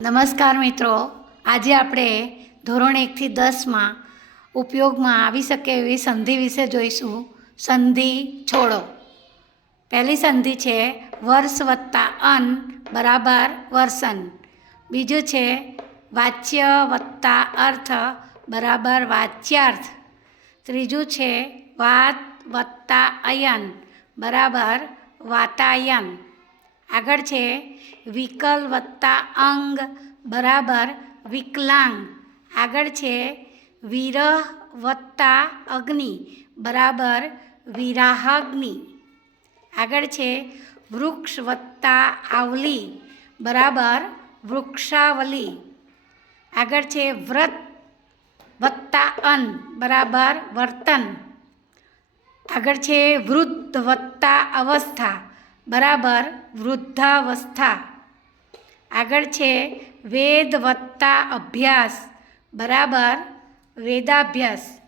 નમસ્કાર મિત્રો. આજે આપણે ધોરણ એકથી દસમાં ઉપયોગમાં આવી શકે એવી સંધિ વિશે જોઈશું. સંધિ છોડો. પહેલી સંધિ છે વર્ષ વત્તા અન બરાબર વર્ષન બીજું છે વાચ્ય વત્તા અર્થ બરાબર વાચ્યાર્થ. ત્રીજું છે વાત વત્તા અયન બરાબર વાતાયન. આગળ છે, વિકલ વત્તા અંગ બરાબર વિકલાંગ. આગળ છે, વિરહ વત્તા અગ્નિ બરાબર વિરાહાગ્નિ. આગળ છે, વૃક્ષ વત્તા આવલી બરાબર વૃક્ષાવલી. આગળ છે, વ્રત વત્તા અન બરાબર વર્તન. આગળ છે, વૃદ્ધ વત્તા અવસ્થા બરાબર વૃદ્ધાવસ્થા. આગળ છે વેદ વત્તા અભ્યાસ. બરાબર વેદાભ્યાસ.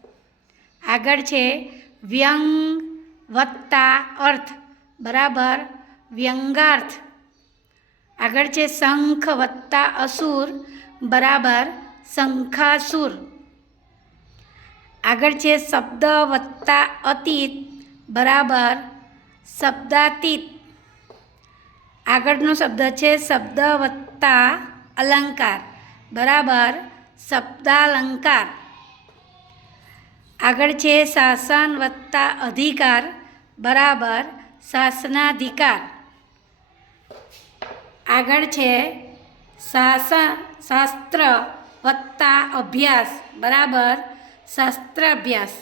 આગળ છે વ્યંગ વત્તા અર્થ. બરાબર વ્યંગાર્થ. આગળ છે શંખ વત્તા અસુર. બરાબર શંખાસુર. આગળ છે શબ્દ વત્તા અતીત. બરાબર શબ્દાતીત. આગળનો શબ્દ છે શબ્દ વત્તા અલંકાર. બરાબર? શબ્દાલંકાર. આગળ છે શાસન વત્તા અધિકાર. બરાબર? શાસનાધિકાર. આગળ છે શાસન શાસ્ત્ર વત્તા અભ્યાસ. બરાબર? શાસ્ત્રાભ્યાસ.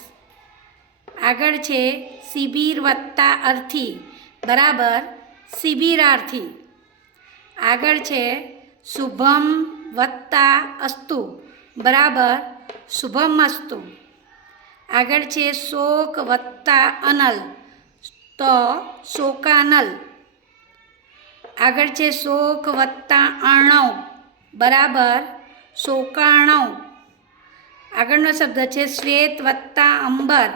આગળ છે શિબિર વત્તા અર્થી. બરાબર? શિબિરાર્થી. આગળ છે, શુભમ વત્તા અસ્તુ. બરાબર શુભમ અસ્તુ આગળ છે, શોક વત્તા અનલ. તો શોકાનલ. આગળ છે, શોક વત્તા અણવ. બરાબર, શોકાણવ. આગળનો શબ્દ છે, શ્વેત વત્તા અંબર.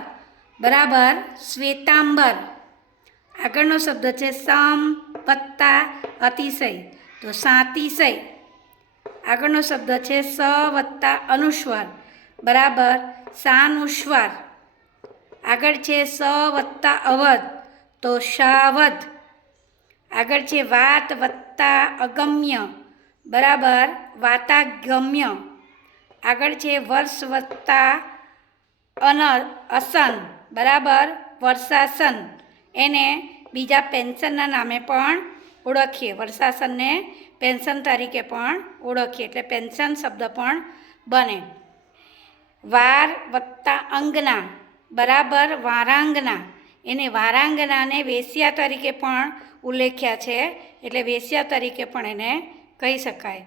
બરાબર, શ્વેતાંબર. આગળનો શબ્દ છે સમ, વત્તા, અતિશય. તો સાતિશય. આગળનો શબ્દ છે સ, વત્તા, અનુસ્વાર. બરાબર? સાનુસ્વાર. આગળ છે સ, વત્તા, અવધ. તો શાવધ. આગળ છે વાત, વત્તા, અગમ્ય. બરાબર? વાતાગમ્ય. આગળ છે વર્ષ, વત્તા અન અસન. બરાબર? વર્ષાસન. એને બીજા પેન્શનના નામે પણ ઓળખીએ. વર્ષાસનને પેન્શન તરીકે પણ ઓળખીએ, એટલે પેન્શન શબ્દ પણ બને. વાર વત્તા અંગના, બરાબર વારાંગના. એને વારાંગનાને વેશ્યા તરીકે પણ ઉલ્લેખ્યા છે, એટલે વેશ્યા તરીકે પણ એને કહી શકાય.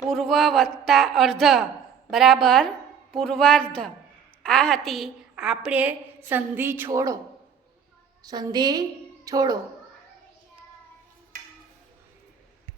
પૂર્વ વત્તા અર્ધ, બરાબર પૂર્વાર્ધ. આ હતી આપણે સંધિ છોડો. સંધિ છોડો.